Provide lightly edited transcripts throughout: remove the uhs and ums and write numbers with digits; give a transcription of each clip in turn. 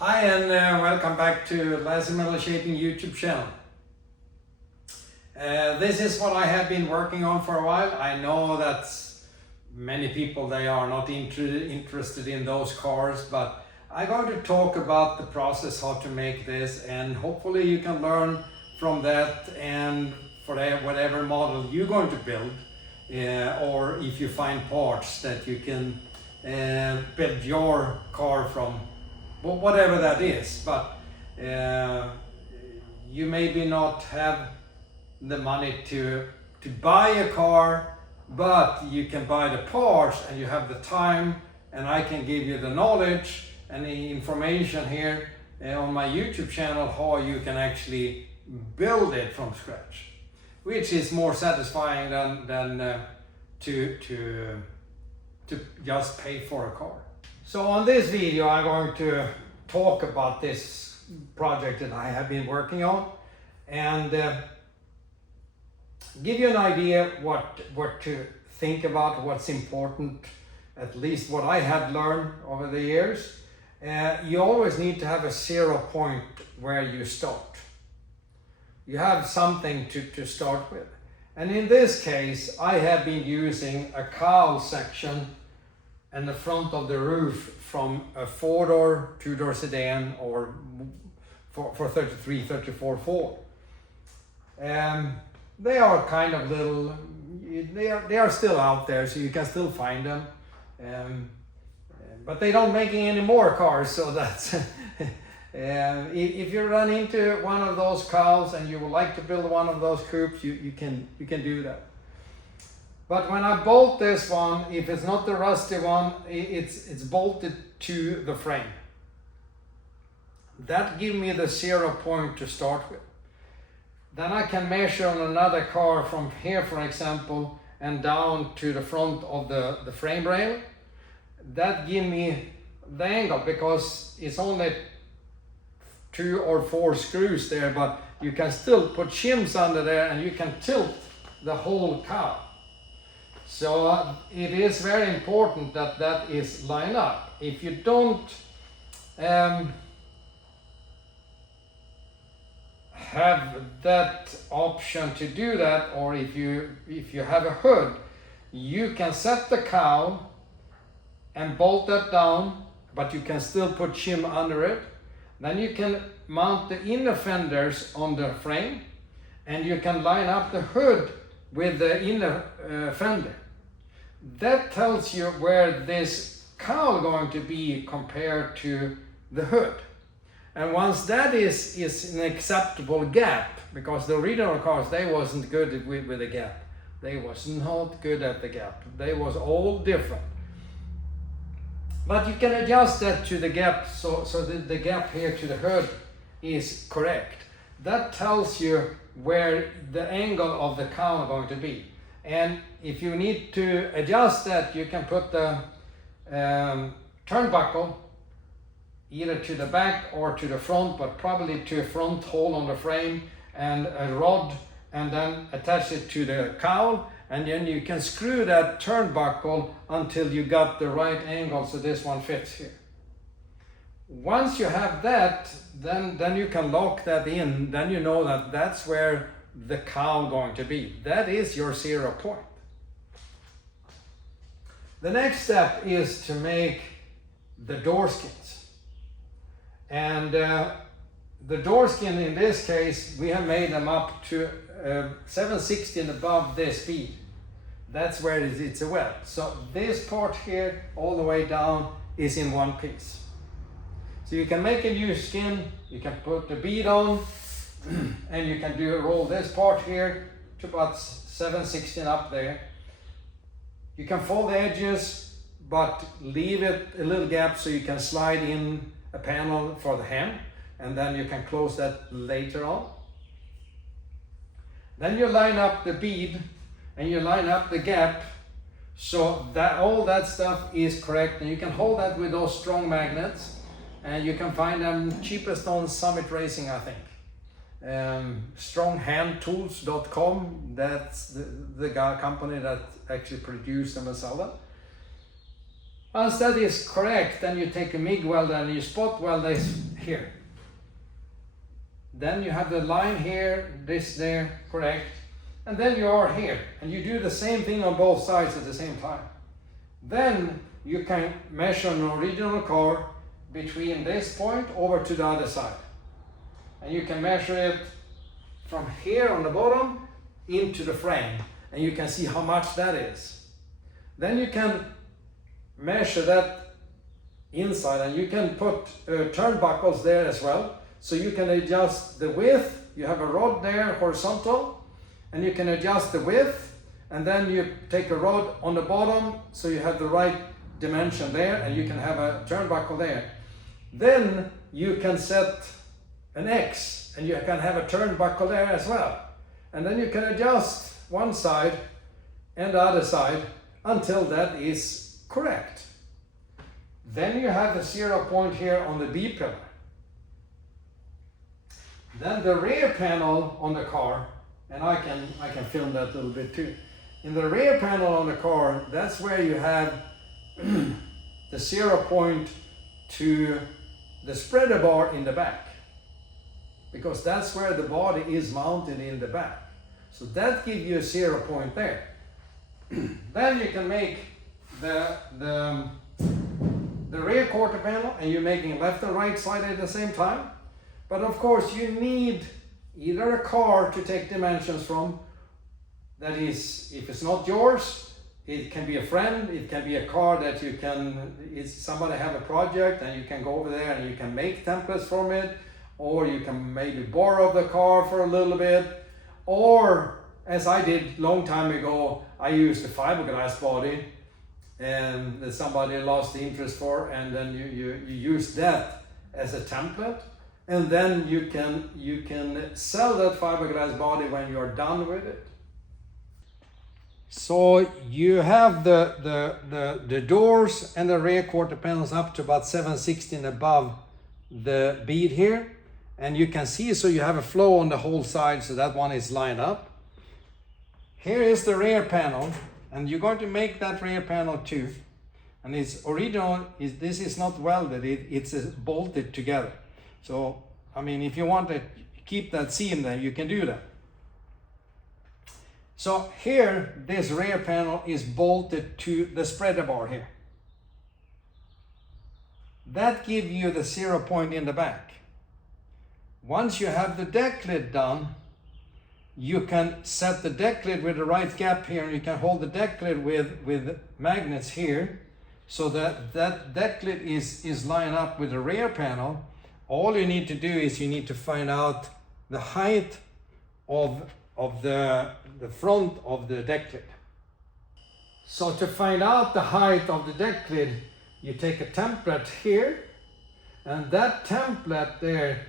Hi and welcome back to Lazze Metal Shaping YouTube channel. This is what I have been working on for a while. I know that many people they are not interested in those cars, but I'm going to talk about the process how to make this, and hopefully you can learn from that, and for whatever model you're going to build, or if you find parts that you can build your car from. Well, whatever that is, but you maybe not have the money to buy a car, but you can buy the parts and you have the time, and I can give you the knowledge and the information here on my YouTube channel how you can actually build it from scratch, which is more satisfying than to just pay for a car. So on this video I'm going to talk about this project that I have been working on and give you an idea what to think about, what's important, at least what I have learned over the years. You always need to have a 0 point where you start. You have something to start with. And in this case I have been using a cowl section and the front of the roof from a 4-door, 2-door sedan, or for 33, 34 Ford. They are kind of little, they are still out there, so you can still find them. But they don't make any more cars, so that's if you run into one of those cowls and you would like to build one of those coupes, you can do that. But when I bolt this one, if it's not the rusty one, it's bolted to the frame. That gives me the 0 point to start with. Then I can measure on another car from here, for example, and down to the front of the frame rail. That gives me the angle, because it's only 2 or 4 screws there, but you can still put shims under there and you can tilt the whole cowl. So it is very important that that is lined up. If you don't have that option to do that, or if you have a hood, you can set the cowl and bolt that down, but you can still put shim under it. Then you can mount the inner fenders on the frame, and you can line up the hood with the inner fender. That tells you where this cowl going to be compared to the hood. And once that is an acceptable gap, because the original cars, they wasn't good with the gap. They was not good at the gap. They was all different. But you can adjust that to the gap, so the gap here to the hood is correct. That tells you where the angle of the cowl is going to be. And if you need to adjust that, you can put the turnbuckle either to the back or to the front, but probably to a front hole on the frame, and a rod, and then attach it to the cowl, and then you can screw that turnbuckle until you got the right angle so this one fits here. Once you have that, then you can lock that in. Then you know that that's where the cowl going to be. That is your 0 point. The next step is to make the door skins. And the door skin in this case, we have made them up to 760 and above their speed. That's where it's a weld. So this part here all the way down is in one piece. So you can make a new skin, you can put the bead on, and you can roll this part here to about 7/16 up there. You can fold the edges, but leave it a little gap so you can slide in a panel for the hem, and then you can close that later on. Then you line up the bead and you line up the gap so that all that stuff is correct, and you can hold that with those strong magnets, and you can find them cheapest on Summit Racing, I think. Stronghandtools.com, that's the company that actually produced them and sell them. Once that is correct, then you take a MIG welder and you spot weld this here. Then you have the line here, this there, correct. And then you are here. And you do the same thing on both sides at the same time. Then you can measure an original car between this point over to the other side. And you can measure it from here on the bottom into the frame. And you can see how much that is. Then you can measure that inside, and you can put turnbuckles there as well. So you can adjust the width. You have a rod there horizontal, and you can adjust the width, and then you take a rod on the bottom so you have the right dimension there, and you can have a turnbuckle there. Then you can set an X, and you can have a turnbuckle there as well. And then you can adjust one side and the other side until that is correct. Then you have the 0 point here on the B pillar. Then the rear panel on the car, and I can film that a little bit too. In the rear panel on the car, that's where you have the 0 point to the spreader bar in the back, because that's where the body is mounted in the back. So that gives you a 0 point there. Then you can make the rear quarter panel, and you're making left and right side at the same time. But of course you need either a car to take dimensions from, that is, if it's not yours, it can be a friend, it can be a car that you can, is somebody have a project and you can go over there and you can make templates from it, or you can maybe borrow the car for a little bit, or as I did long time ago, I used a fiberglass body and that somebody lost the interest for, and then you use that as a template, and then you can sell that fiberglass body when you're done with it. So you have the doors and the rear quarter panels up to about 7/16 above the bead here, and you can see, so you have a flow on the whole side, so that one is lined up. Here is the rear panel, and you're going to make that rear panel too, and it's original, this is not welded, it's bolted together. So I mean, if you want to keep that seam there, you can do that. So here, this rear panel is bolted to the spreader bar here. That gives you the 0 point in the back. Once you have the deck lid done, you can set the deck lid with the right gap here, and you can hold the deck lid with magnets here, so that that deck lid is lined up with the rear panel. All you need to do is you need to find out the height of the front of the deck lid. So to find out the height of the deck lid, you take a template here, and that template there,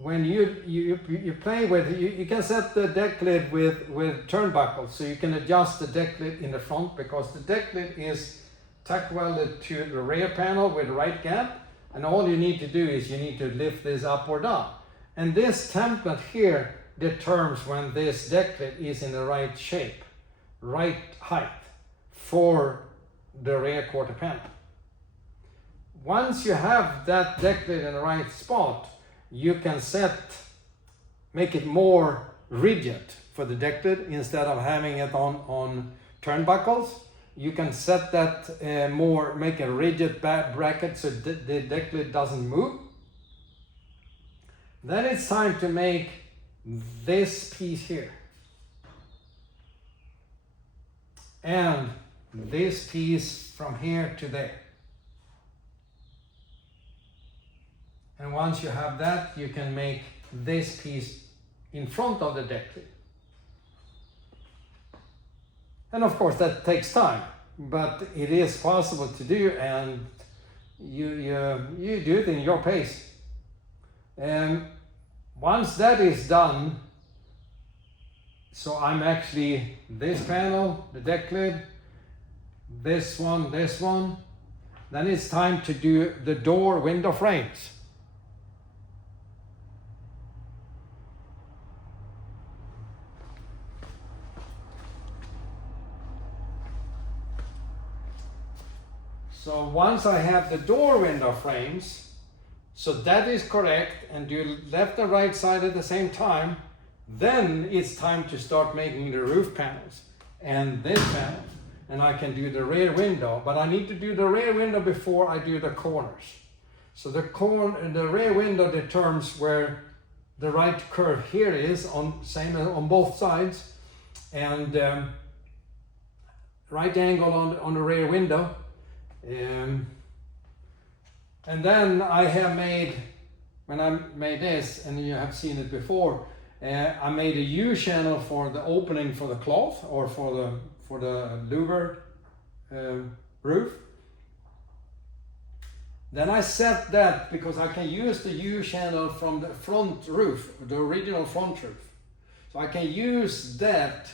when you play with it, you can set the deck lid with turnbuckles, so you can adjust the deck lid in the front, because the deck lid is tack welded to the rear panel with the right gap, and all you need to do is you need to lift this up or down. And this template here determines when this deck lid is in the right shape, right height for the rear quarter panel. Once you have that deck lid in the right spot, you can make it more rigid for the deck lid. Instead of having it on turnbuckles, you can set that make a rigid bracket so the deck lid doesn't move. Then it's time to make this piece here, and this piece from here to there. And once you have that, you can make this piece in front of the deck lid. And of course that takes time, but it is possible to do, and you do it in your pace. And once that is done, so I'm actually this panel, the deck lid, this one, then it's time to do the door window frames. So once I have the door window frames, so that is correct, and do left and right side at the same time, then it's time to start making the roof panels and this panel. And I can do the rear window, but I need to do the rear window before I do the corners. So the rear window determines where the right curve here is, same on both sides, and right angle on the rear window. And then I have made, when I made this, and you have seen it before, I made a U-channel for the opening for the cloth, or for the louver roof. Then I set that because I can use the U-channel from the front roof, the original front roof. So I can use that,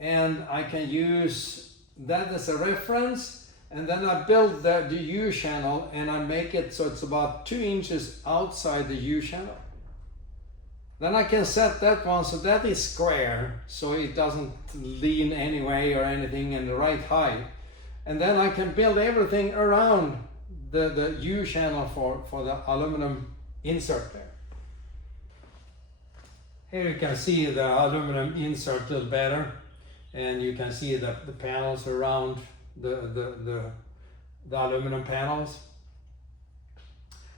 and I can use that as a reference, and then I build the U-channel, and I make it so it's about 2 inches outside the U-channel. Then I can set that one so that is square, so it doesn't lean any way or anything, in the right height. And then I can build everything around the U-channel for the aluminum insert there. Here you can see the aluminum insert a little better, and you can see the panels around the aluminum panels.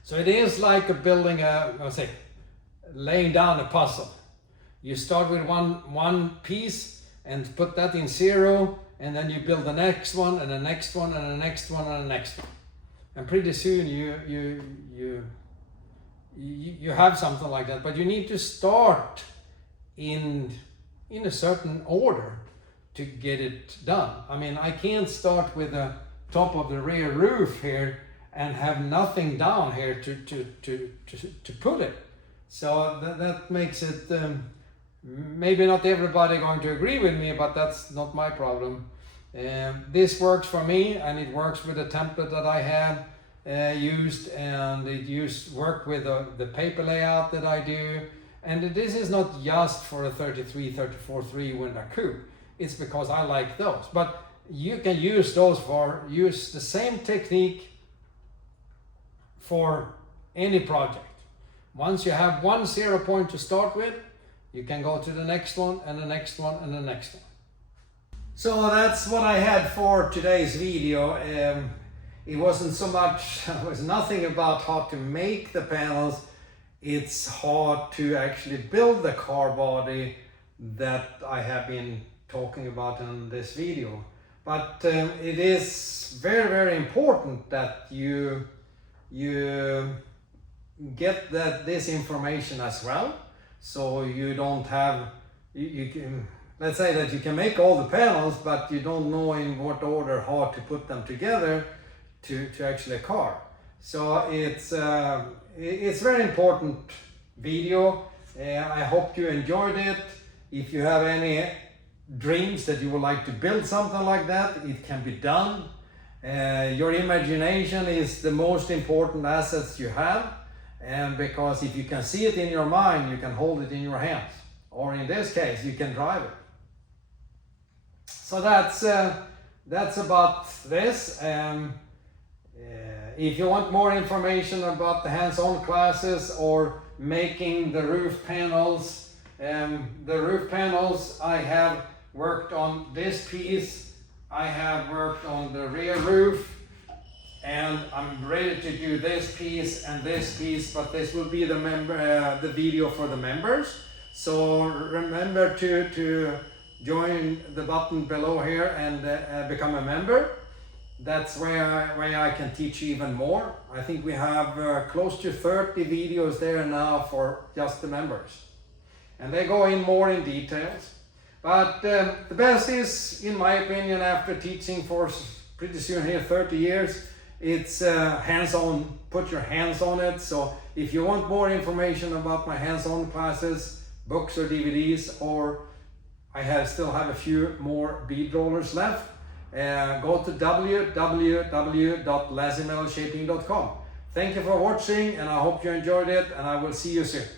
So it is like building laying down a puzzle. You start with one piece and put that in 0, and then you build the next one and the next one and the next one and the next one. And pretty soon you have something like that, but you need to start in a certain order to get it done. I mean, I can't start with the top of the rear roof here and have nothing down here to put it. So that makes it, maybe not everybody going to agree with me, but that's not my problem. This works for me, and it works with the template that I have used, and it worked with the paper layout that I do. And this is not just for a 33-34-3 window coupe. It's because I like those. But you can use those use the same technique for any project. Once you have one 0 point to start with, you can go to the next one and the next one and the next one. So that's what I had for today's video. It wasn't so much, it was nothing about how to make the panels. It's hard to actually build the car body that I have been talking about in this video. But it is very, very important that you get this information as well, so you don't have, you can, let's say that you can make all the panels, but you don't know in what order how to put them together to actually a car. So it's very important video. I hope you enjoyed it. If you have any dreams that you would like to build something like that, it can be done. Your imagination is the most important assets you have, and because if you can see it in your mind, you can hold it in your hands, or in this case, you can drive it. So that's about this. If you want more information about the hands-on classes or making the roof panels, I have worked on this piece, I have worked on the rear roof, and I'm ready to do this piece and this piece, but this will be the video for the members. So remember to join the button below here and become a member. That's where I can teach you even more. I think we have close to 30 videos there now for just the members, and they go in more in details. But the best is, in my opinion, after teaching for pretty soon here 30 years, it's hands-on. Put your hands on it. So if you want more information about my hands-on classes, books or DVDs, or I still have a few more bead rollers left, go to www.lazzemetalshaping.com. Thank you for watching, and I hope you enjoyed it, and I will see you soon.